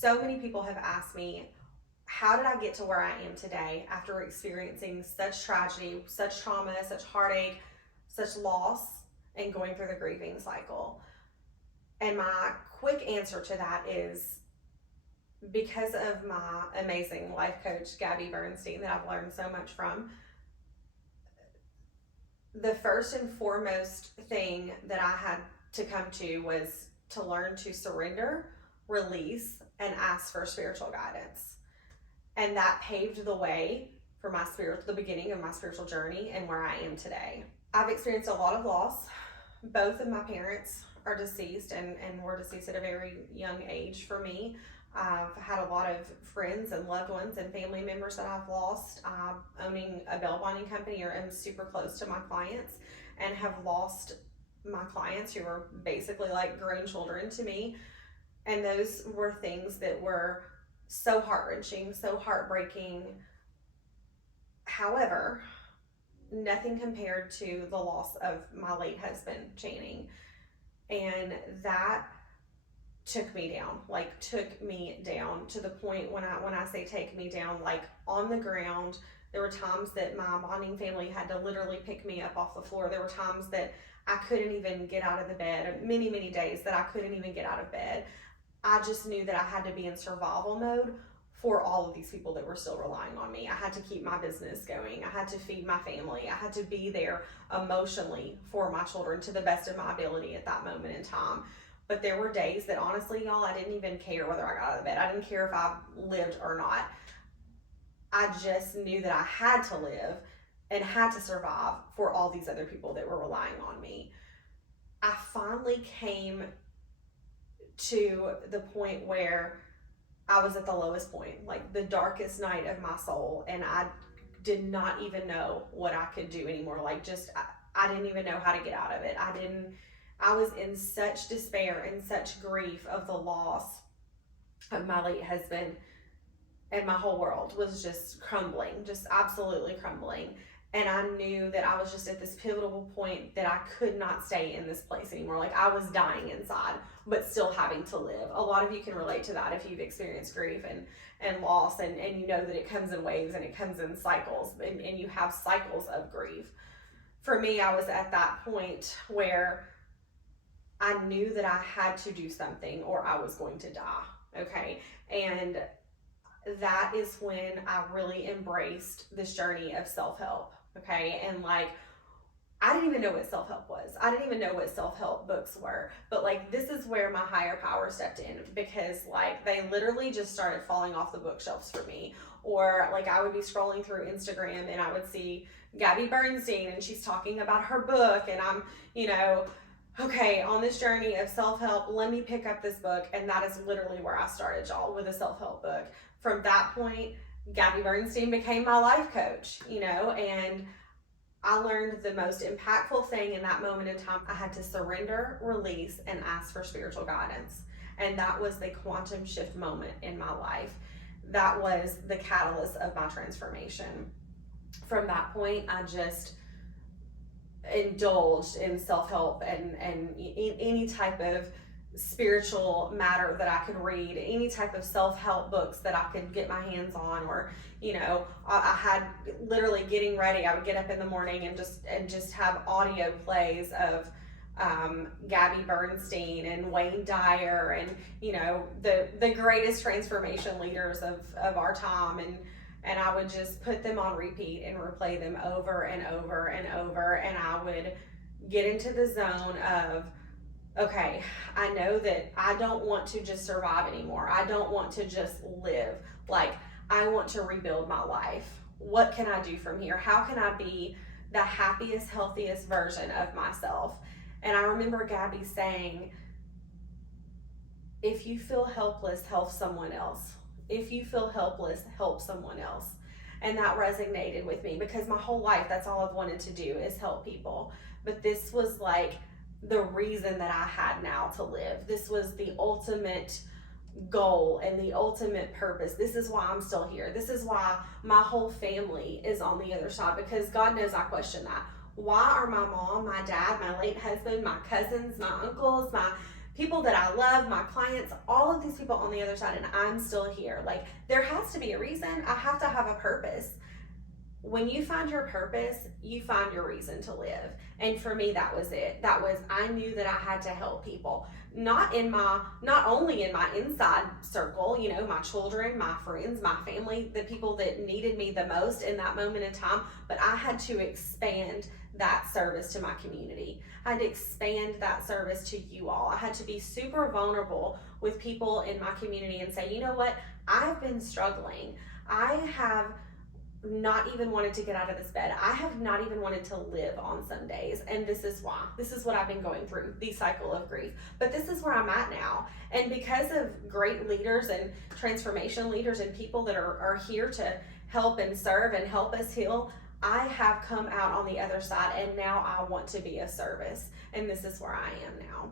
So many people have asked me, how did I get to where I am today after experiencing such tragedy, such trauma, such heartache, such loss, and going through the grieving cycle? And my quick answer to that is because of my amazing life coach, Gabby Bernstein, that I've learned so much from. The first and foremost thing that I had to come to was to learn to surrender, release, and ask for spiritual guidance. And that paved the way for the beginning of my spiritual journey and where I am today. I've experienced a lot of loss. Both of my parents are deceased and were deceased at a very young age for me. I've had a lot of friends and loved ones and family members that I've lost. Owning a bail bonding company, or am super close to my clients, and have lost my clients who were basically like grandchildren to me. And those were things that were so heart-wrenching, so heartbreaking. However, nothing compared to the loss of my late husband, Channing. And that took me down to the point when I say take me down, like on the ground. There were times that my bonding family had to literally pick me up off the floor. There were times that I couldn't even get out of the bed, many days that I couldn't even get out of bed. I just knew that I had to be in survival mode for all of these people that were still relying on me. I had to keep my business going. I had to feed my family. I had to be there emotionally for my children to the best of my ability at that moment in time. But there were days that honestly, y'all, I didn't even care whether I got out of bed. I didn't care if I lived or not. I just knew that I had to live and had to survive for all these other people that were relying on me. I finally came to the point where I was at the lowest point, like the darkest night of my soul, and I did not even know what I could do anymore. I didn't even know how to get out of it. I was in such despair and such grief of the loss of my late husband, and my whole world was just crumbling, just absolutely crumbling. And I knew that I was just at this pivotal point that I could not stay in this place anymore. Like I was dying inside, but still having to live. A lot of you can relate to that if you've experienced grief and loss, and you know that it comes in waves and it comes in cycles, and you have cycles of grief. For me, I was at that point where I knew that I had to do something or I was going to die, okay? And that is when I really embraced this journey of self-help, okay? And I didn't even know what self-help was. I didn't even know what self-help books were. But this is where my higher power stepped in, because they literally just started falling off the bookshelves for me. Or I would be scrolling through Instagram and I would see Gabby Bernstein and she's talking about her book, and I'm, okay, on this journey of self-help, let me pick up this book. And that is literally where I started, y'all, with a self-help book. From that point, Gabby Bernstein became my life coach, and I learned the most impactful thing in that moment in time. I had to surrender, release, and ask for spiritual guidance. And that was the quantum shift moment in my life. That was the catalyst of my transformation. From that point, I just indulged in self-help and any type of spiritual matter that I could read, any type of self-help books that I could get my hands on, or I had literally getting ready. I would get up in the morning and just have audio plays of Gabby Bernstein and Wayne Dyer and the greatest transformation leaders of our time, and I would just put them on repeat and replay them over and over and over, and I would get into the zone of, okay, I know that I don't want to just survive anymore. I don't want to just live. I want to rebuild my life. What can I do from here? How can I be the happiest, healthiest version of myself? And I remember Gabby saying, if you feel helpless, help someone else. If you feel helpless, help someone else. And that resonated with me, because my whole life, that's all I've wanted to do is help people. But this was the reason that I had now to live. This was the ultimate goal and the ultimate purpose. This is why I'm still here. This is why my whole family is on the other side, because God knows I question that. Why are my mom, my dad, my late husband, my cousins, my uncles, people that I love, my clients, all of these people on the other side, and I'm still here. Like, there has to be a reason. I have to have a purpose. When you find your purpose, you find your reason to live. And for me, that was it. That was, I knew that I had to help people. Not only in my inside circle, you know, my children, my friends, my family, the people that needed me the most in that moment in time, but I had to expand that service to my community. I had to expand that service to you all. I had to be super vulnerable with people in my community and say, you know what, I've been struggling. I have not even wanted to get out of this bed. I have not even wanted to live on some days. And this is why. This is what I've been going through, the cycle of grief. But this is where I'm at now. And because of great leaders and transformation leaders and people that are here to help and serve and help us heal, I have come out on the other side, and now I want to be of service. And this is where I am now.